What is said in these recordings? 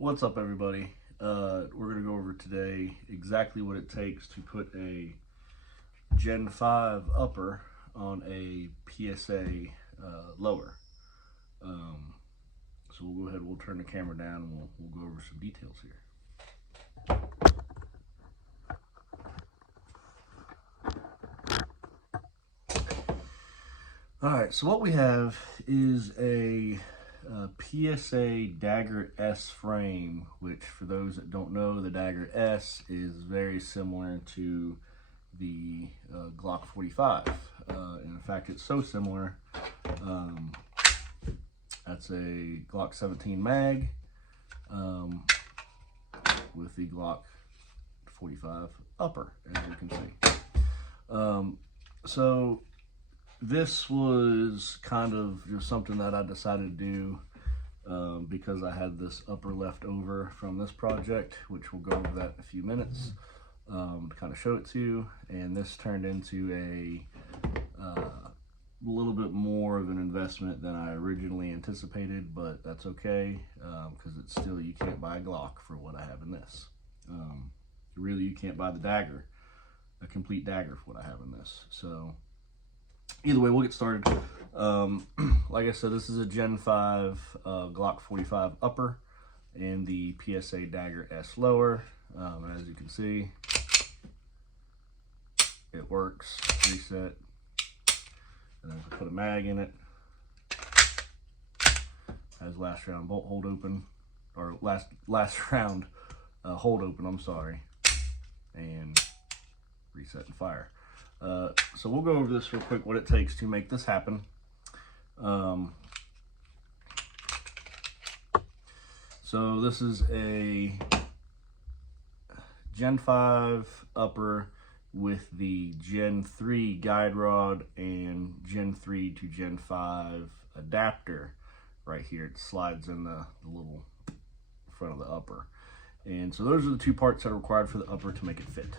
What's up, everybody? We're going to go over today exactly what it takes to put a Gen 5 upper on a PSA lower. So we'll go ahead, we'll turn the camera down and we'll go over some details here. Alright, so what we have is a PSA Dagger S frame, which for those that don't know, the Dagger S is very similar to the Glock 45. In fact, it's so similar. That's a Glock 17 mag with the Glock 45 upper, as you can see. So this was kind of just something that I decided to do because I had this upper left over from this project, which we'll go over that in a few minutes to kind of show it to you. And this turned into a little bit more of an investment than I originally anticipated, but that's okay because it's still, you can't buy a Glock for what I have in this. Really, you can't buy the dagger, a complete dagger for what I have in this. So either way, we'll get started. Like I said, this is a Gen 5 Glock 45 upper and the PSA Dagger S lower. And as you can see, it works, reset. And then put a mag in it. Has last round bolt hold open, or last round hold open, I'm sorry. And reset and fire. So we'll go over this real quick, what it takes to make this happen. So this is a Gen 5 upper with the Gen 3 guide rod and Gen 3 to Gen 5 adapter right here. It slides in the little front of the upper. And so those are the two parts that are required for the upper to make it fit.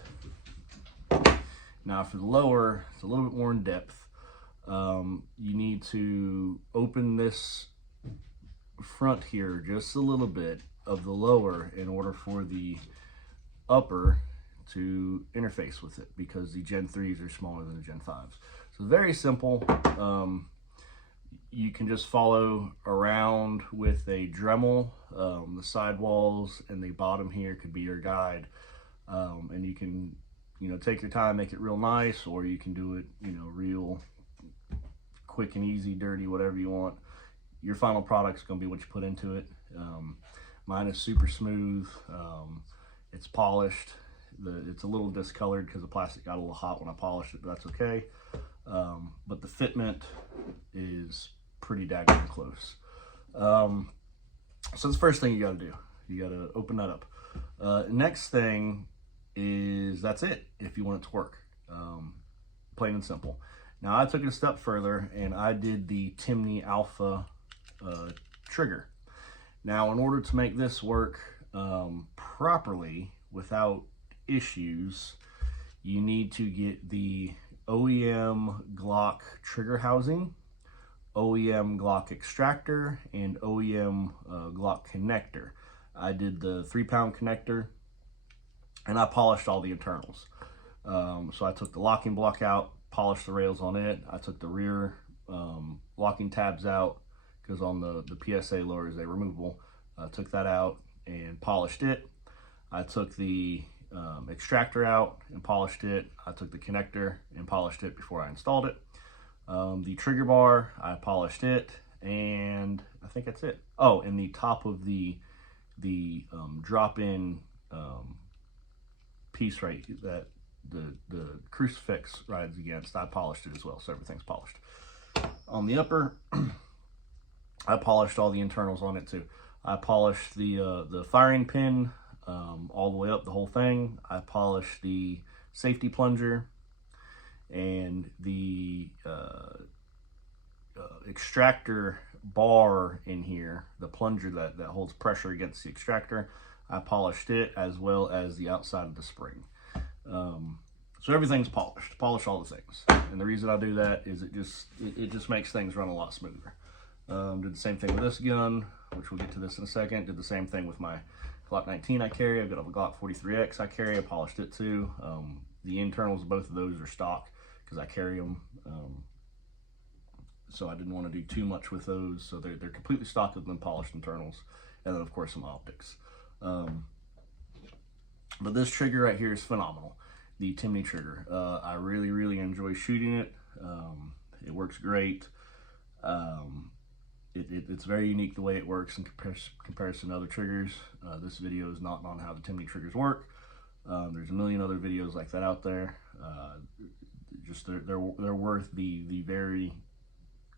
Now for the lower, it's a little bit more in depth. You need to open this front here just a little bit of the lower in order for the upper to interface with it, because the Gen 3s are smaller than the Gen 5s. So very simple. You can just follow around with a Dremel. The sidewalls and the bottom here could be your guide. And you can take your time, make it real nice, or you can do it, real quick and easy, dirty, whatever you want. Your final product's gonna be what you put into it. Mine is super smooth. It's polished. It's a little discolored because the plastic got a little hot when I polished it, but that's okay. But the fitment is pretty daggone close. So that's the first thing you gotta do. You gotta open that up. Next thing is, that's it if you want it to work. Plain and simple. Now I took it a step further and I did the Timmy Alpha trigger. Now in order to make this work properly without issues, you need to get the OEM Glock trigger housing, OEM Glock extractor, and OEM Glock connector. I did the 3-pound connector and I polished all the internals. So I took the locking block out, polished the rails on it. I took the rear locking tabs out because on the PSA lowers, they're removable. I took that out and polished it. I took the extractor out and polished it. I took the connector and polished it before I installed it. The trigger bar, I polished it, and I think that's it. Oh, and the top of the drop-in piece right that the crucifix rides against, I polished it as well, so everything's polished. On the upper, I polished all the internals on it too. I polished the firing pin all the way up, the whole thing. I polished the safety plunger and the extractor bar in here, the plunger that holds pressure against the extractor. I polished it, as well as the outside of the spring. So everything's polished. Polish all the things. And the reason I do that is it just makes things run a lot smoother. Did the same thing with this gun. which we'll get to this in a second. Did the same thing with my Glock 19 I carry. I've got a Glock 43X I carry. I polished it too. The internals of both of those are stock because I carry them. So I didn't want to do too much with those. So they're completely stock with them polished internals. And then of course some optics. But this trigger right here is phenomenal. The Timmy trigger. I really enjoy shooting it. It works great. It's very unique the way it works in comparison to other triggers. This video is not on how the Timmy triggers work. There's a million other videos like that out there. Just they're worth the very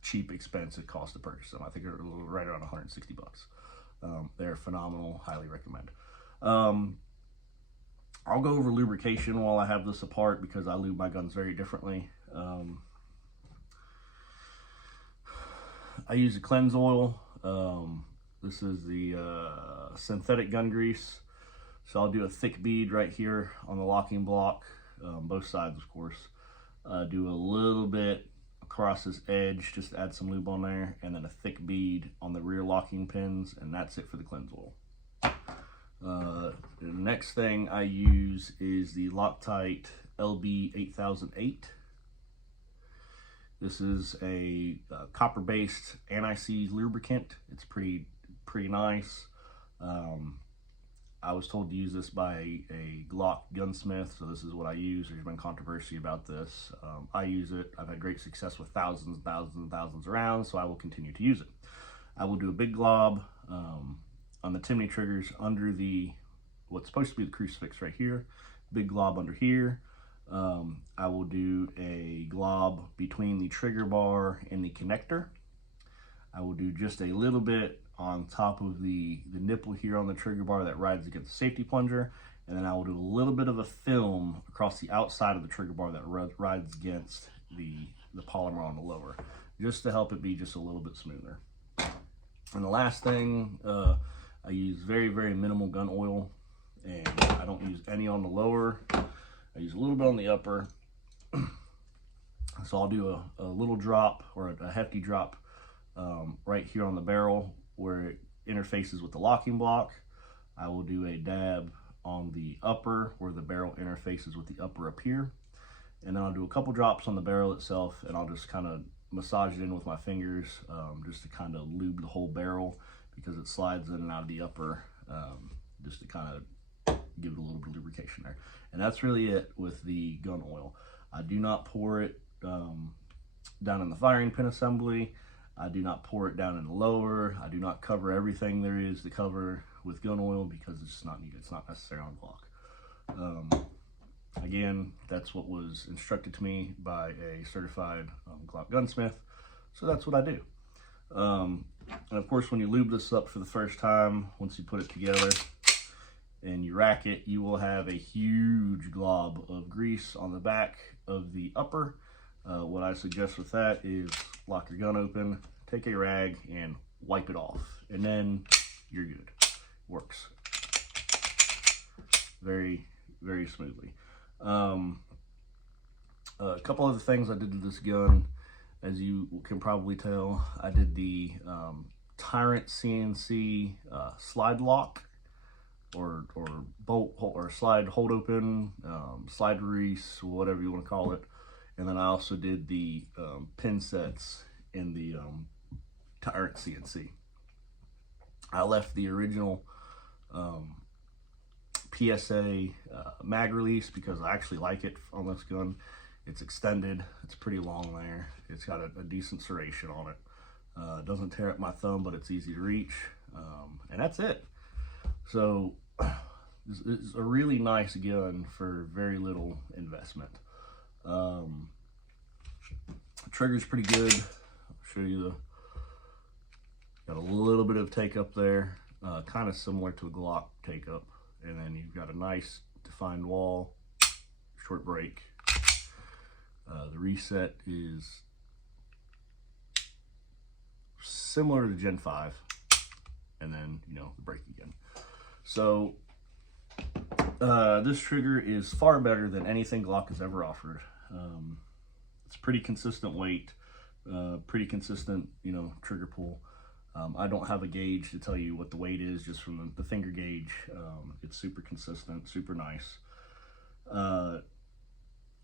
cheap expense it costs to purchase them. I think they're right around 160 bucks. They're phenomenal. Highly recommend. I'll go over lubrication while I have this apart because I lube my guns very differently. I use a cleanse oil. This is the synthetic gun grease. So I'll do a thick bead right here on the locking block, both sides of course. Do a little bit across this edge, just to add some lube on there, and then a thick bead on the rear locking pins, and that's it for the cleanse oil. The next thing I use is the Loctite LB8008. This is a copper-based anti-seize lubricant. It's pretty nice. I was told to use this by a Glock gunsmith, so this is what I use. There's been controversy about this. I use it. I've had great success with thousands and thousands and thousands of rounds, so I will continue to use it. I will do a big glob on the Timmy triggers under what's supposed to be the crucifix right here. Big glob under here. I will do a glob between the trigger bar and the connector. I will do just a little bit on top of the nipple here on the trigger bar that rides against the safety plunger, and then I will do a little bit of a film across the outside of the trigger bar that rides against the polymer on the lower, just to help it be just a little bit smoother. And the last thing, I use very minimal gun oil, and I don't use any on the lower. I use a little bit on the upper. So I'll do a little drop, or a hefty drop, right here on the barrel where it interfaces with the locking block. I will do a dab on the upper where the barrel interfaces with the upper up here. And then I'll do a couple drops on the barrel itself, and I'll just kind of massage it in with my fingers, just to kind of lube the whole barrel because it slides in and out of the upper, just to kind of give it a little bit of lubrication there. And that's really it with the gun oil. I do not pour it down in the firing pin assembly. I do not pour it down in the lower. I do not cover everything there is to cover with gun oil because it's just not needed. It's not necessary on Glock. Again, that's what was instructed to me by a certified Glock gunsmith. So that's what I do. And of course, when you lube this up for the first time, once you put it together and you rack it, you will have a huge glob of grease on the back of the upper. What I suggest with that is lock your gun open, take a rag, and wipe it off. And then you're good. Works very smoothly. A couple other things I did to this gun, as you can probably tell, I did the Tyrant CNC slide lock, or bolt or slide hold open, slide release, whatever you want to call it. And then I also did the pin sets in the Tyrant CNC. I left the original PSA mag release because I actually like it on this gun. It's extended, it's pretty long there. It's got a decent serration on it. It doesn't tear up my thumb, but it's easy to reach. And that's it. So it's a really nice gun for very little investment. Trigger's pretty good. I'll show you got a little bit of take up there, kind of similar to a Glock take up, and then you've got a nice defined wall, short break. The reset is similar to Gen 5, and then the break again. So this trigger is far better than anything Glock has ever offered. It's pretty consistent weight, pretty consistent, trigger pull. I don't have a gauge to tell you what the weight is, just from the finger gauge. It's super consistent, super nice.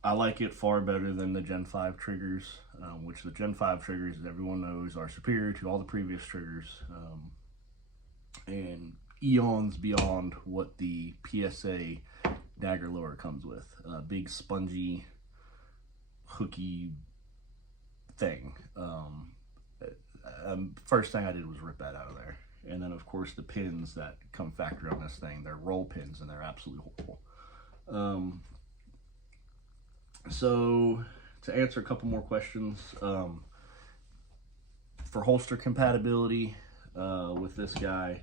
I like it far better than the Gen 5 triggers, which the Gen 5 triggers, as everyone knows, are superior to all the previous triggers, and eons beyond what the PSA Dagger lower comes with. Big spongy, hooky thing. First thing I did was rip that out of there. And then, of course, the pins that come factored on this thing, they're roll pins, and they're absolutely horrible. So, to answer a couple more questions, for holster compatibility with this guy,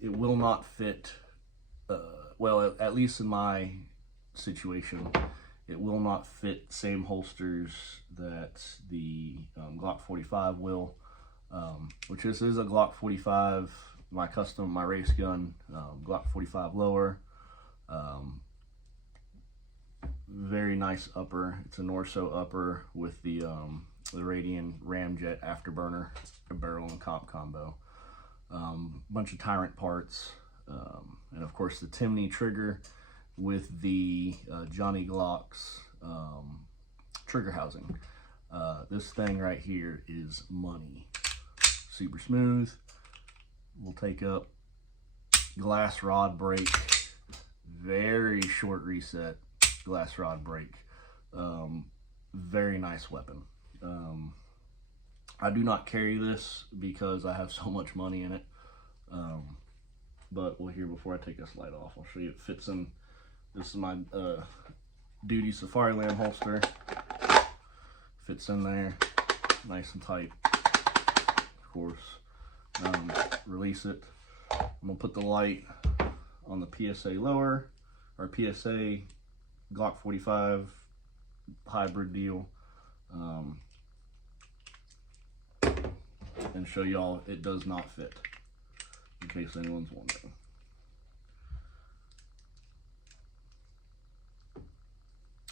it will not fit, well, at least in my situation, it will not fit same holsters that the Glock 45 will, which this is a Glock 45, my race gun, Glock 45 lower. Very nice upper. It's a Norso upper with the Radian Ramjet afterburner, a barrel and comp combo. Bunch of Tyrant parts, and of course the Timmy trigger with the Johnny Glock's trigger housing. This thing right here is money. Super smooth. We'll take up glass rod break, very short reset glass rod break. Very nice weapon. I do not carry this because I have so much money in it, but well, here, before I take this light off, I'll show you. It fits in. This is my Duty Safari Lamb holster. Fits in there nice and tight. Of course, release it. I'm gonna put the light on the PSA lower, or PSA Glock 45 hybrid deal, and show y'all it does not fit, in case anyone's wondering.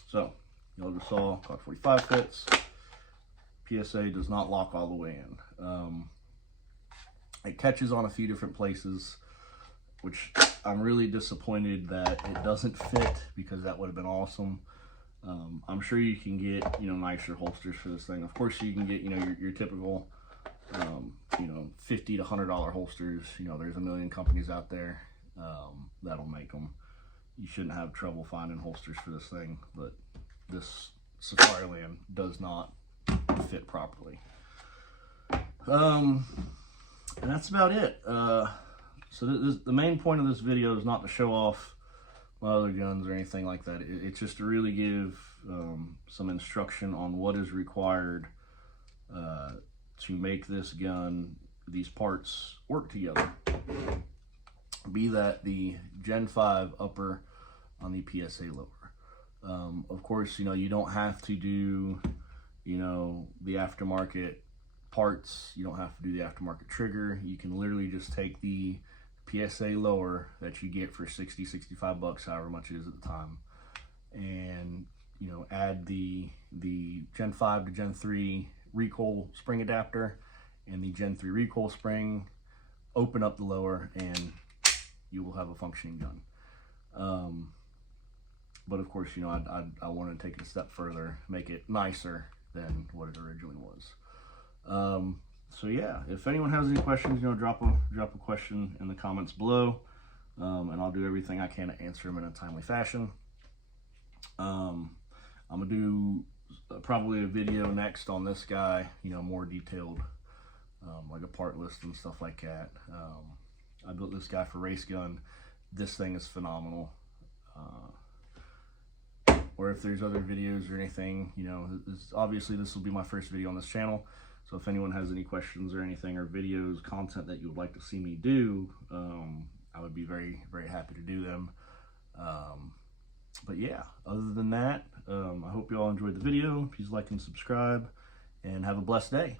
So, y'all just saw Glock 45 fits. PSA does not lock all the way in. It catches on a few different places, which I'm really disappointed that it doesn't fit, because that would have been awesome. I'm sure you can get, nicer holsters for this thing. Of course, you can get, your typical, $50 to $100 holsters. There's a million companies out there that'll make them. You shouldn't have trouble finding holsters for this thing, but this Safari Lamb does not fit properly. And that's about it. So the main point of this video is not to show off my other guns or anything like that. It's just to really give some instruction on what is required to make this gun, these parts, work together. Be that the Gen 5 upper on the PSA lower. Of course, you don't have to do, the aftermarket parts. You don't have to do the aftermarket trigger. You can literally just take the PSA lower that you get for 60, 65 bucks, however much it is at the time, and add the Gen 5 to Gen 3 recoil spring adapter and the Gen 3 recoil spring, open up the lower, and you will have a functioning gun. But of course, I wanted to take it a step further, make it nicer than what it originally was. So yeah, if anyone has any questions, drop a question in the comments below, and I'll do everything I can to answer them in a timely fashion. I'm gonna do probably a video next on this guy, more detailed, like a part list and stuff like that. I built this guy for race gun. This thing is phenomenal. Or if there's other videos or anything, obviously this will be my first video on this channel. So if anyone has any questions or anything, or videos, content that you would like to see me do, I would be very, very happy to do them. But yeah, other than that, I hope you all enjoyed the video. Please like and subscribe, and have a blessed day.